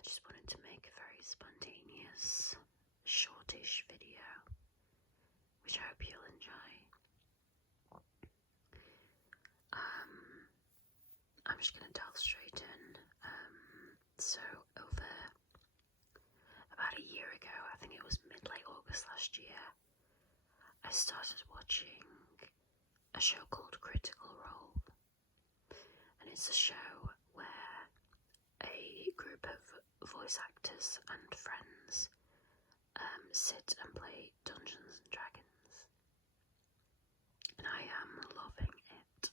I just wanted to make a very spontaneous, shortish video, which I hope you'll enjoy. I'm just going to delve straight in. So over about a year ago, I think it was mid-late August last year, I started watching a show called Critical Role. And it's a show where a group of voice actors and friends sit and play Dungeons and Dragons. And I am loving it.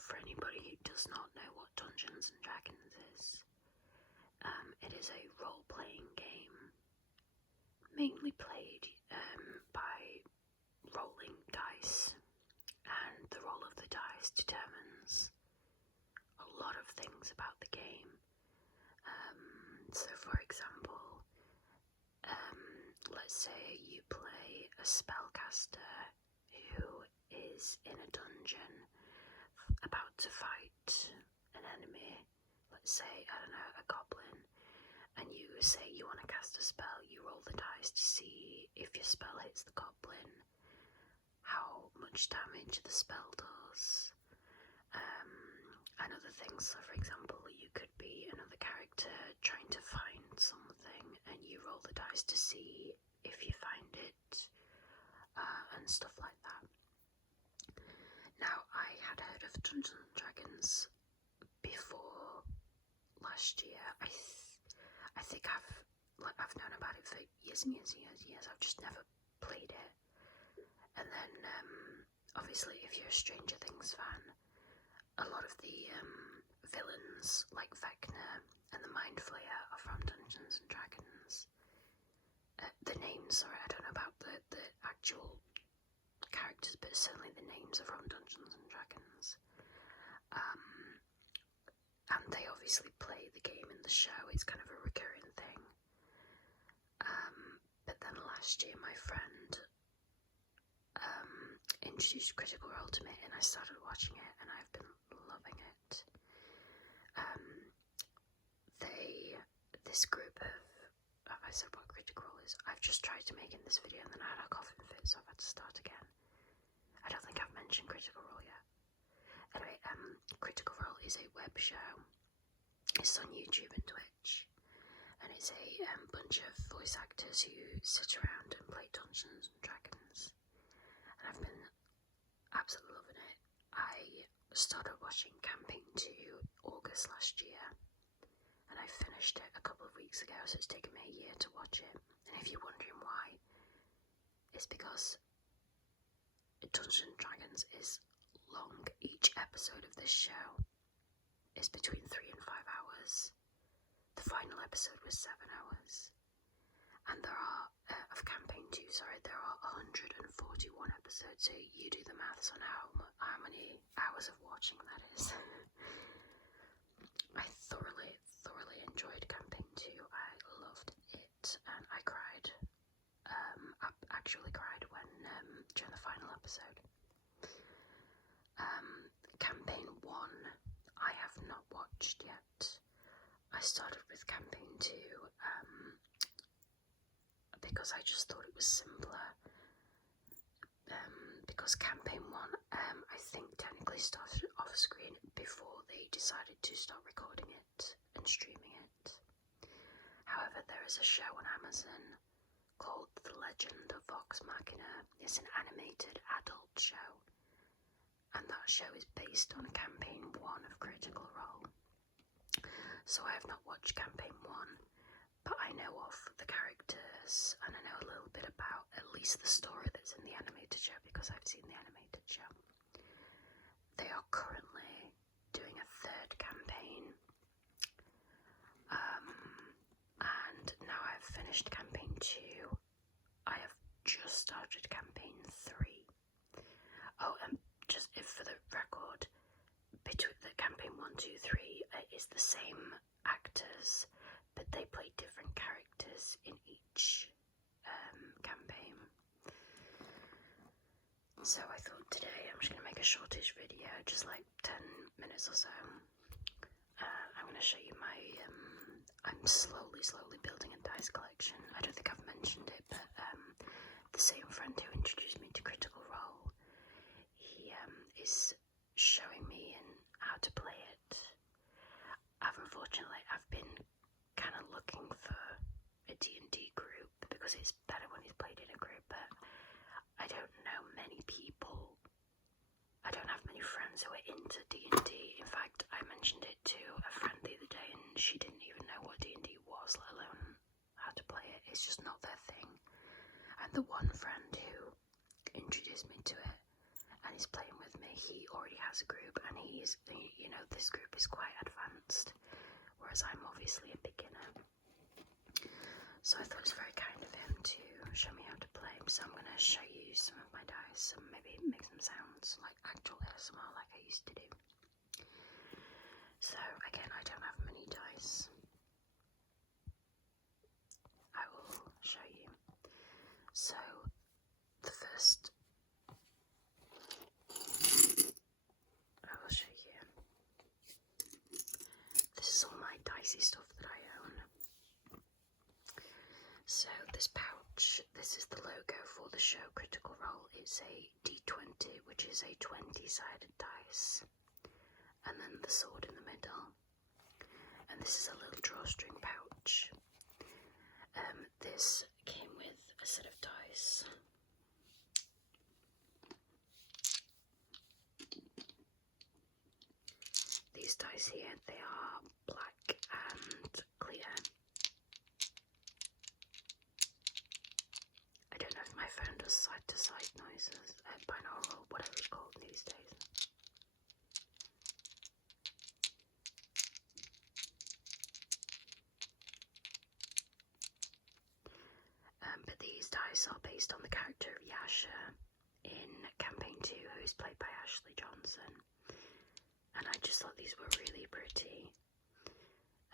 For anybody who does not know what Dungeons and Dragons is, it is a role-playing game mainly played by rolling dice, and the roll of the dice determines a lot of things about the game. So for example, let's say you play a spellcaster who is in a dungeon about to fight an enemy, let's say, I don't know, a goblin, and you say you want to cast a spell, you roll the dice to see if your spell hits the goblin, how much damage the spell does, and other things. So for example, you could be another character trying to find something, and you roll the dice to see if you find it, and stuff like that. Now, I had heard of Dungeons and Dragons before last year. I think I've known about it for years and years and years and years. I've just never played it. And then, obviously, if you're a Stranger Things fan, a lot of the villains, like Vecna and the Mind Flayer, are from Dungeons and Dragons. The names, sorry, I don't know about the actual characters, but certainly the names are from Dungeons and Dragons. And they obviously play the game in the show. It's kind of a recurring thing. But then last year my friend introduced Critical Role to me, and I started watching it, and I've been loving it. This group of, have I said what Critical Role is? I've just tried to make in this video, and then I had a coughing fit, so I've had to start again. I don't think I've mentioned Critical Role yet. Anyway, Critical Role is a web show. It's on YouTube and Twitch, and it's a bunch of voice actors who sit around and play Dungeons and Dragons, and I've been absolutely loving it. I started watching Campaign 2 August last year, and I finished it a couple of weeks ago, so it's taken me a year to watch it. And if you're wondering why, it's because Dungeons and Dragons is long. Each episode of this show is between 3 and 5 hours. The final episode was 7 hours. And there are, of Campaign 2, there are 141 episodes, so you do the maths on how many hours of watching that is. I thoroughly enjoyed Campaign 2. I loved it, and I cried. I actually cried when, during the final episode. Campaign 1, I have not watched yet. I started with Campaign 2, because I just thought it was simpler. Because Campaign 1, I think technically started off screen before they decided to start recording it and streaming it. However, there is a show on Amazon called The Legend of Vox Machina. It's an animated adult show, and that show is based on Campaign 1 of Critical Role. So I have not watched Campaign 1, but I know of the characters, and I know a little bit about at least the story that's in the animated show, because I've seen the animated show. They are currently doing a third campaign, and now I've finished Campaign 2. I have just started Campaign 3. Oh, and just for the record, between the Campaign 1, 2, 3, it is the same actors, but they play different characters in each campaign. So I thought today I'm just going to make a shortish video, just like 10 minutes or so. I'm going to show you my, I'm slowly building a dice collection. I don't think I've mentioned it, but the same friend who introduced me to Critical Role, he is showing me how to play it. I've been kind of looking for a D&D group because it's better when it's played in a group, but I don't know many people. I don't have many friends who are into D&D. In fact, I mentioned it to a friend the other day and she didn't even know what D&D was, let alone how to play it. It's just not their thing. And the one friend who introduced me to it and is playing with me, he already has a group, and this group is quite advanced, whereas I'm obviously a beginner. So I thought it was very kind of him to show me how to play. So I'm going to show you some of my dice and maybe make some sounds like actual ASMR like I used to do. So again, I don't have many dice. I will show you. So the first I will show you. This is all my dicey stuff that I own. So this pouch, this is the logo for the show Critical Role. It's a D20, which is a 20-sided dice, and then the sword in the middle. And this is a little drawstring pouch. This came with a set of dice. These dice here, they are black and clear. I don't know if my phone does side-to-side noises, binaural, whatever it's called these days. But these dice are based on the character of Yasha in Campaign 2, who is played by Ashley Johnson. And I just thought these were really pretty.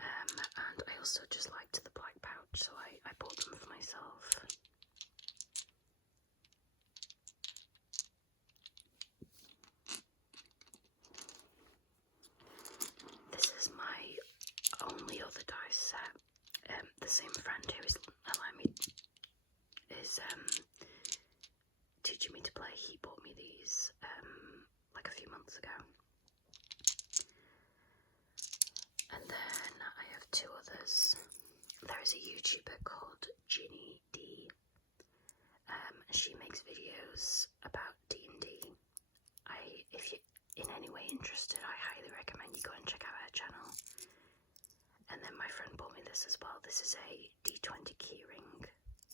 And I also just liked the black pouch, so I bought them for myself. This is my only other dice set. The same friend who is allowing me is teaching me to play. He bought me these like a few months ago. And then I have two others. There is a YouTuber called Ginny D. She makes videos about D&D. If you're in any way interested, I highly recommend you go and check out her channel. And then my friend bought me this as well. This is a D20 keyring.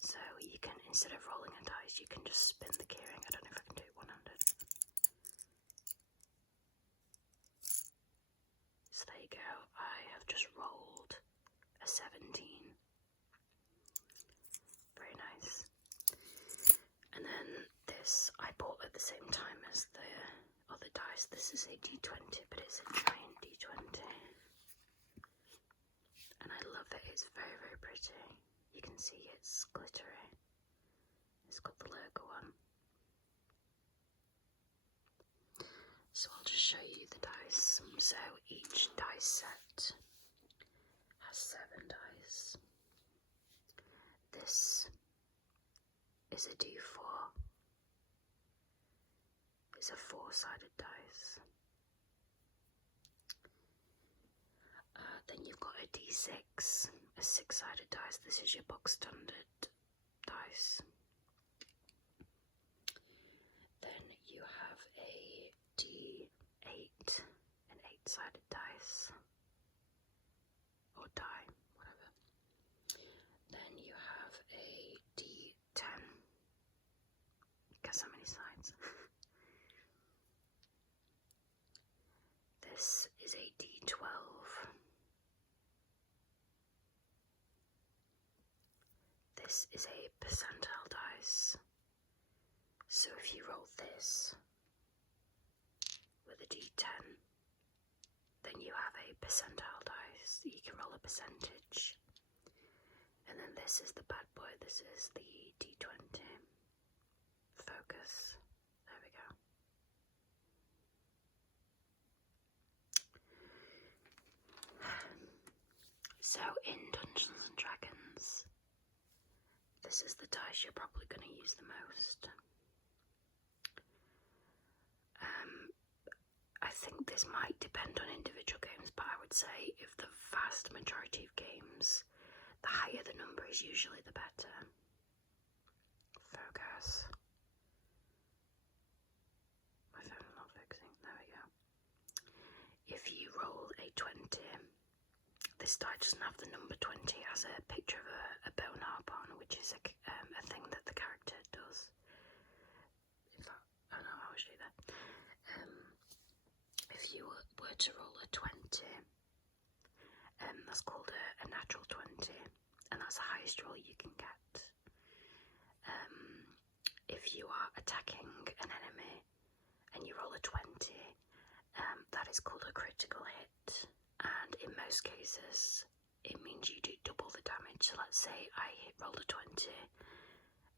So you can, instead of rolling a dice, you can just spin the keyring. I don't know if I can do it one-handed. So there you go. I have just rolled a 17. Very nice. And then this I bought at the same time as the other dice. This is a D20, but it's a giant D20. And I love it. It's very, very pretty. You can see it's glittery. It's got the logo on. So I'll just show you the dice. So each dice set has 7 dice. This is a D4. It's a 4-sided dice. Then you've got a D6, a 6-sided dice. This is your box standard dice. Then you have a D8, an 8-sided dice, or die, whatever. Then you have a D10. Guess how many sides? This is a D12. This is a percentile dice. So if you roll this with a D10, then you have a percentile dice. You can roll a percentage. And then this is the bad boy. This is the D20. Focus. There we go. this is the dice you're probably going to use the most. I think this might depend on individual games, but I would say if the vast majority of games, the higher the number is usually the better. Focus. My phone's not fixing. There we go. If you roll a 20, this die doesn't have the number 20, it has a picture of a bow and harpoon, which is a thing that the character does. Oh no, I'll show you that. If you were to roll a 20, that's called a natural 20, and that's the highest roll you can get. If you are attacking an enemy and you roll a 20, that is called a critical hit, and in most cases it means you do double the damage. So let's say I rolled a 20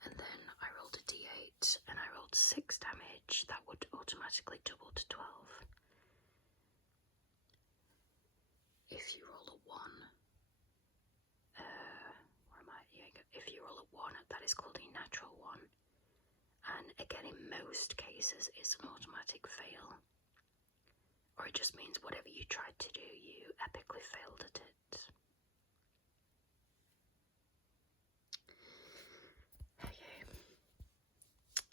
and then I rolled a d8 and I rolled 6 damage, that would automatically double to 12. If you roll a 1, if you roll a 1, that is called a natural 1, and again in most cases it's an automatic fail, or it just means whatever you tried to do, you epically failed at it. Okay,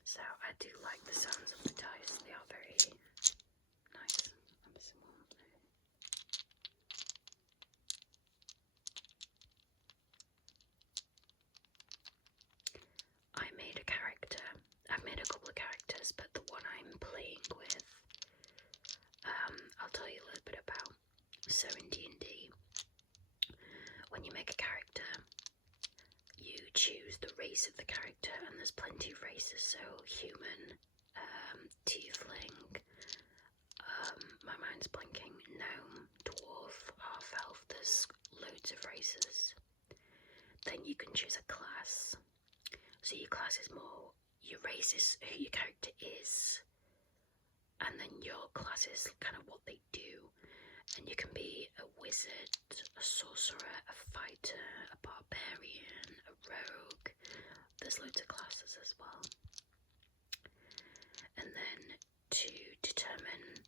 so I do like the sounds of the dice, they are very nice. I made a character. I've made a couple of characters, but the one I'm playing with, I'll tell you a little bit about. So in D&D, when you make a character, you choose the race of the character, and there's plenty of races, so human, tiefling, my mind's blinking, gnome, dwarf, half-elf, there's loads of races. Then you can choose a class. So your class is more, your race is who your character is, and then your class is kind of what they do. And you can be a wizard, a sorcerer, a fighter, a barbarian, a rogue. There's loads of classes as well. And then to determine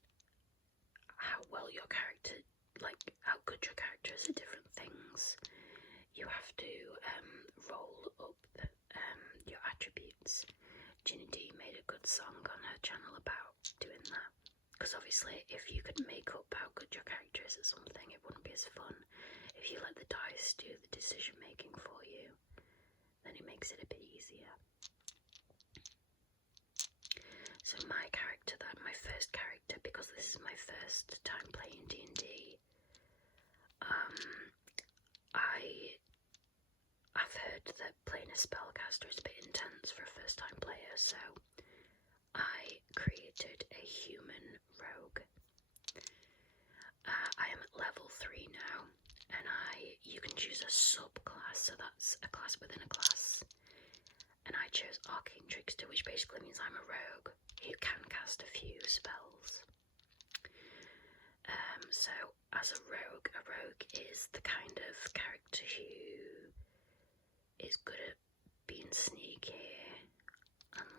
how well your character, like how good your character is at different things, you have to roll up your attributes. Ginny D made a good song on her channel about doing that, because obviously if you could make up how good your character is at something, it wouldn't be as fun. If you let the dice do the decision making for you, then it makes it a bit easier. So my character, my first character, because this is my first time playing D&D, I've heard that playing a spellcaster is a bit intense for a first time player, so I created a human rogue. I am at level 3 now, and you can choose a subclass, so that's a class within a class. And I chose Arcane Trickster, which basically means I'm a rogue who can cast a few spells. So as a rogue is the kind of character who is good at being sneaky and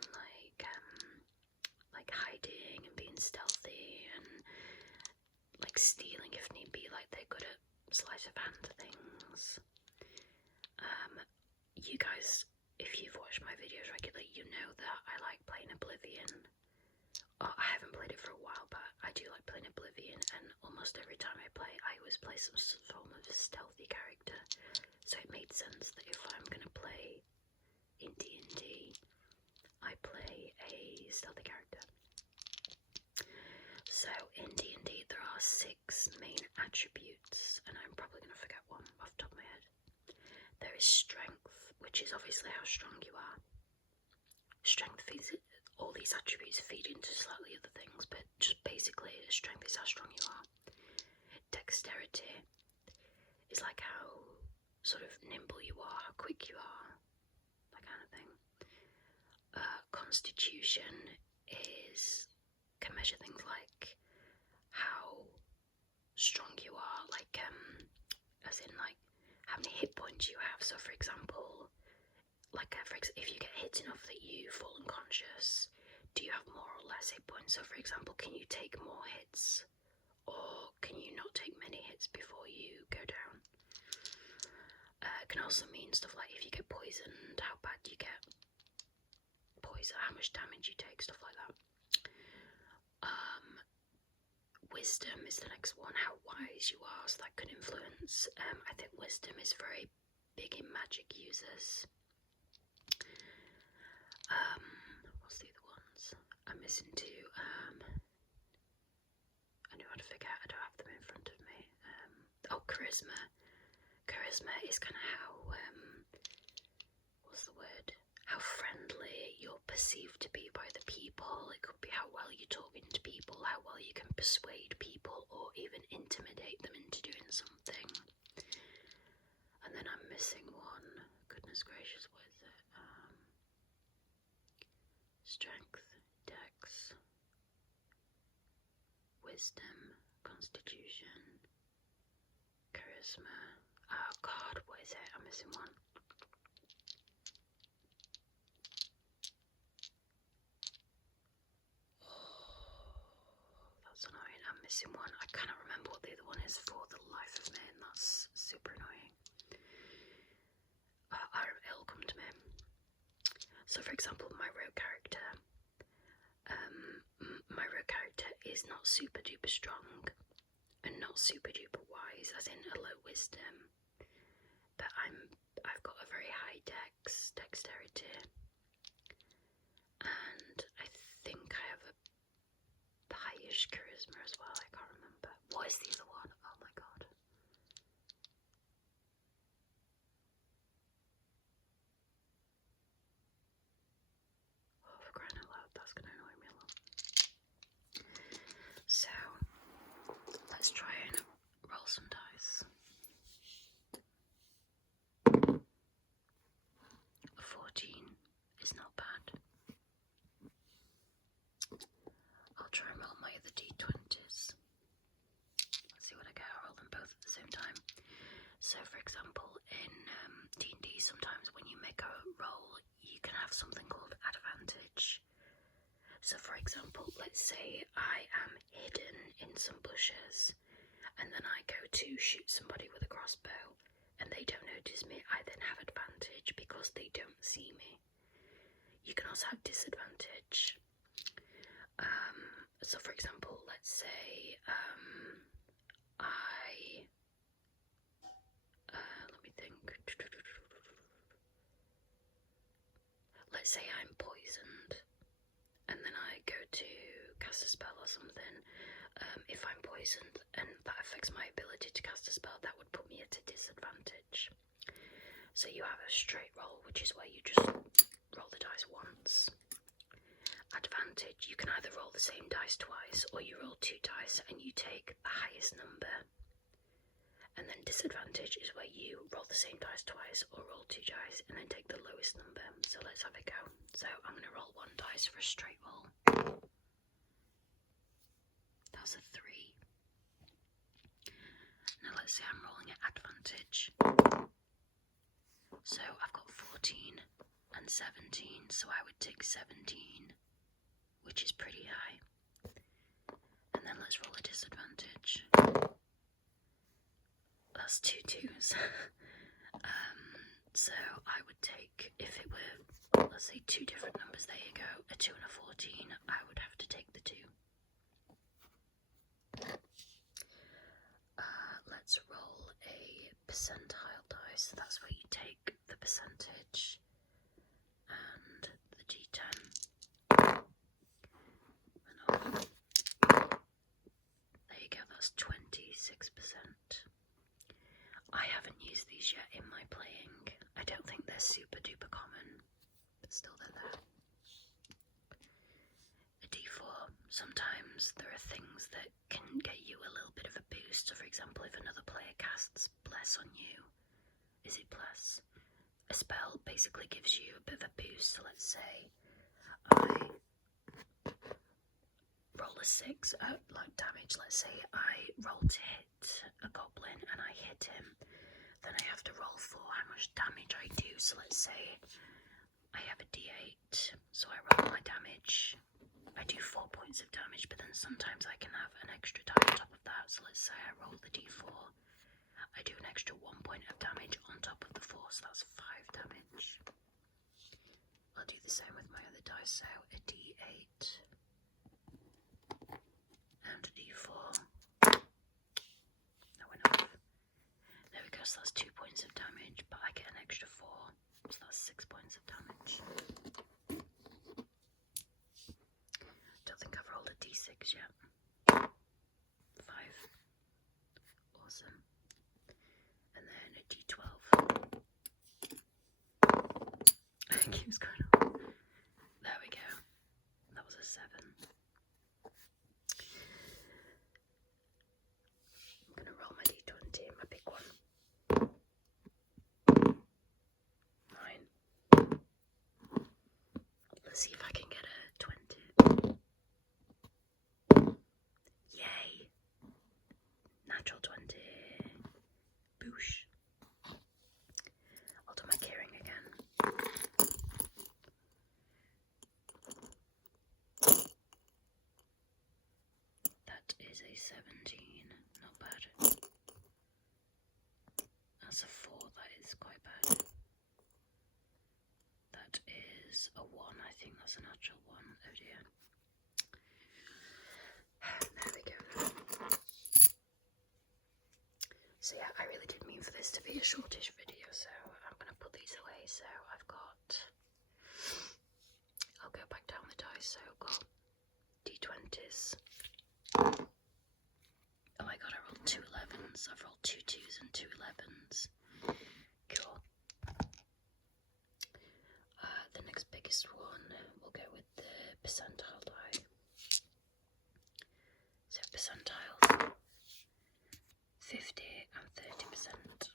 like hiding and being stealthy and like stealing if need be. Like they're good at sleight of hand things. You guys, if you've watched my videos regularly, you know that I like playing Oblivion. Oh, I haven't played it for a while, but I do like playing Oblivion, and almost every time I play, I always play some form of stealthy character. So it made sense that if I'm going to play in D&D, I play a stealthy character. So in D&D there are 6 main attributes, and I'm probably going to forget one off the top of my head. There is strength, which is obviously how strong you are. Strength feeds it, all these attributes feed into slightly other things, but just basically strength is how strong you are. Dexterity is like how sort of nimble you are, how quick you are, that kind of thing. Constitution can measure things like how strong you are, like as in like how many hit points you have. So for example, like if you get hit enough that you fall unconscious, do you have more or less hit points? So for example, can you take more hits, or can you not take many hits before you go down? It can also mean stuff like if you get poisoned, how bad you get poison, how much damage you take, stuff like that. Wisdom is the next one, how wise you are, so that could influence. I think wisdom is very big in magic users. What's the other ones? I'm missing two. I knew how to figure out, I don't have them in front of me. Charisma. Charisma is kind of how, what's the word? How friendly you're perceived to be by the people. It could be how well you're talking to people, how well you can persuade people, or even intimidate them into doing something. And then I'm missing one. Goodness gracious, what is it? Strength, dex, wisdom, constitution, charisma. Oh god, what is it? I'm missing one. That's annoying. I'm missing one. I cannot remember what the other one is for the life of me, and that's super annoying. It'll come to me. So for example, my rogue character is not super duper strong and not super duper wise, as in a low wisdom, but I've got a very high dexterity, and I think I have a highish charisma as well. I can't remember. What is the other one? Oh my god. Oh, for crying out loud, that's gonna annoy me a lot. So let's try and roll some dice. 14 is not bad. I'll try and roll my other d20s. Let's see what I get. I'll roll them both at the same time. So for example, in D&D, sometimes when you make a roll, you can have something called advantage. So for example, let's say I am hidden in some bushes, and then I go to shoot somebody with a crossbow, and they don't notice me. I then have advantage because they don't see me. You can also have disadvantage. So for example, let's say let me think. Let's say I'm poisoned, and then I go to cast a spell or something. If I'm poisoned and that affects my ability to cast a spell, that would put me at a disadvantage. So you have a straight roll, which is where you just roll the dice once. Advantage, you can either roll the same dice twice, or you roll 2 dice and you take the highest number. And then disadvantage is where you roll the same dice twice, or roll 2 dice and then take the lowest number. So let's have a go. So I'm going to roll 1 dice for a straight roll. That's a 3. Now let's say I'm rolling at advantage. So I've got 14 and 17, so I would take 17, which is pretty high. And then let's roll a disadvantage. That's 2 2s. So I would take, if it were, let's say 2 different numbers, there you go, a 2 and a 14, I would have to take the 2. Let's roll a percentile dice. That's where you take the percentage and the d10. There you go, that's 26%. I haven't used these yet in my playing. I don't think they're super duper common, but still they're there. A d4, sometimes there are things that can get you a little bit of a boost. So for example, if another player casts Bless on you, is it Bless? A spell basically gives you a bit of a boost. So let's say I roll a 6, like damage, let's say I roll to hit a goblin and I hit him, then I have to roll for how much damage I do. So let's say I have a d8, so I roll my damage. I do 4 points of damage, but then sometimes I can have an extra die on top of that. So let's say I roll the d4. I do an extra 1 point of damage on top of the 4, so that's 5 damage. I'll do the same with my other dice, so a d8 and a d4. That went off. There we go, so that's 2 points of damage, but I get an extra 4, so that's 6 points of damage. Don't think I've rolled a d6 yet. 5. Awesome. And then a d12. It keeps going on. There we go. That was a 7. I'm gonna roll my d20, my big one. 9. Let's see if I can get a 20. Yay! Natural 20. Boosh. I'll do my keyring again. That is a 17. Not bad. That's a 4. That is quite bad. That is a 1. I think that's a natural 1. Oh dear. There we go. So yeah, I really did mean for this to be a shortish video, so I'm going to put these away. So I'll go back down the dice, so I've got d20s. Oh my god, I rolled 2 11s. I've rolled 2 2s and 2 11s. Cool. The next biggest one, we'll go with the percentile die. So percentiles, 50 and 30%.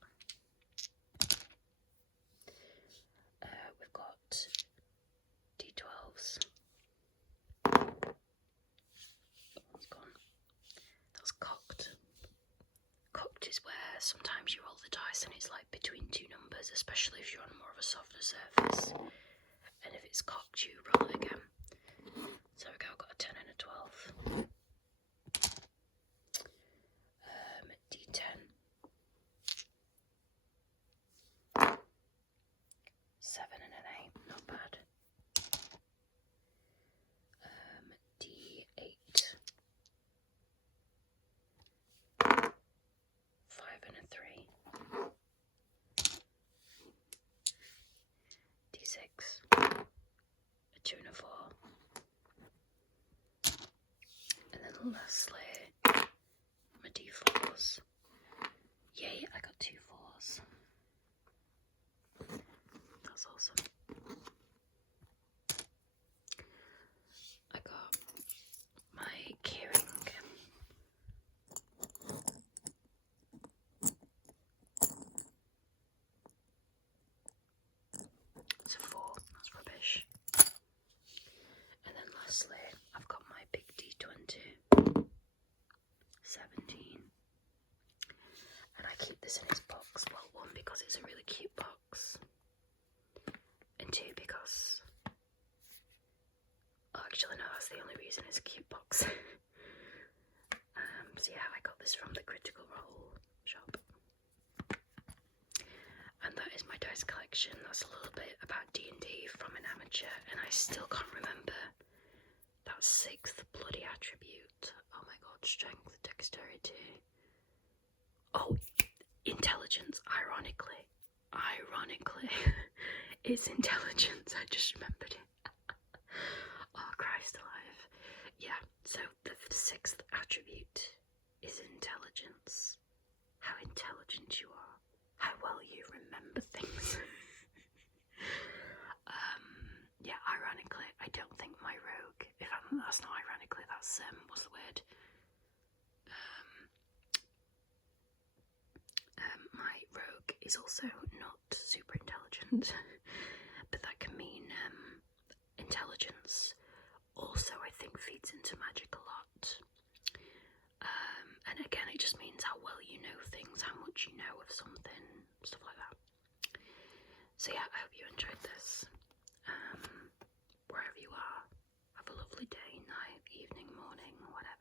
We've got d12s. It's gone. That's cocked. Cocked is where sometimes you roll the dice and it's like between 2 numbers, especially if you're on more of a softer surface. And if it's cocked, you roll it again. So we go, I've got a 10 and a 12. D10. 7 and an 8, not bad. D8. 5 and a 3. D6. A 2 and a 4. And then lastly, my D4s. Yay, I got 2 4s. That's awesome. I got my keyring. It's a 4, that's rubbish. And then lastly, I've got my big D20. 17. And I keep this in its box. Well, 1, because it's a really cute box. And 2, because... Oh, actually, no, that's the only reason it's a cute box. So yeah, I got this from the Critical Role shop. And that is my dice collection. That's a little bit about D&D from an amateur, and I still can't remember that 6th bloody attribute. Oh my god, strength, dexterity. Oh, intelligence, ironically. It's intelligence, I just remembered it. Oh, Christ alive. Yeah, so the 6th attribute is intelligence. How intelligent you are. How well you remember things. Yeah, ironically, I don't think my rogue, that's not ironically, that's, what's the word? My rogue is also not super intelligent, but that can mean intelligence. Also, I think feeds into magic a lot. And again, it just means how well you know things, how much you know of something, stuff like that. So yeah, I hope you enjoyed this. lovely day, night, evening, morning, whatever.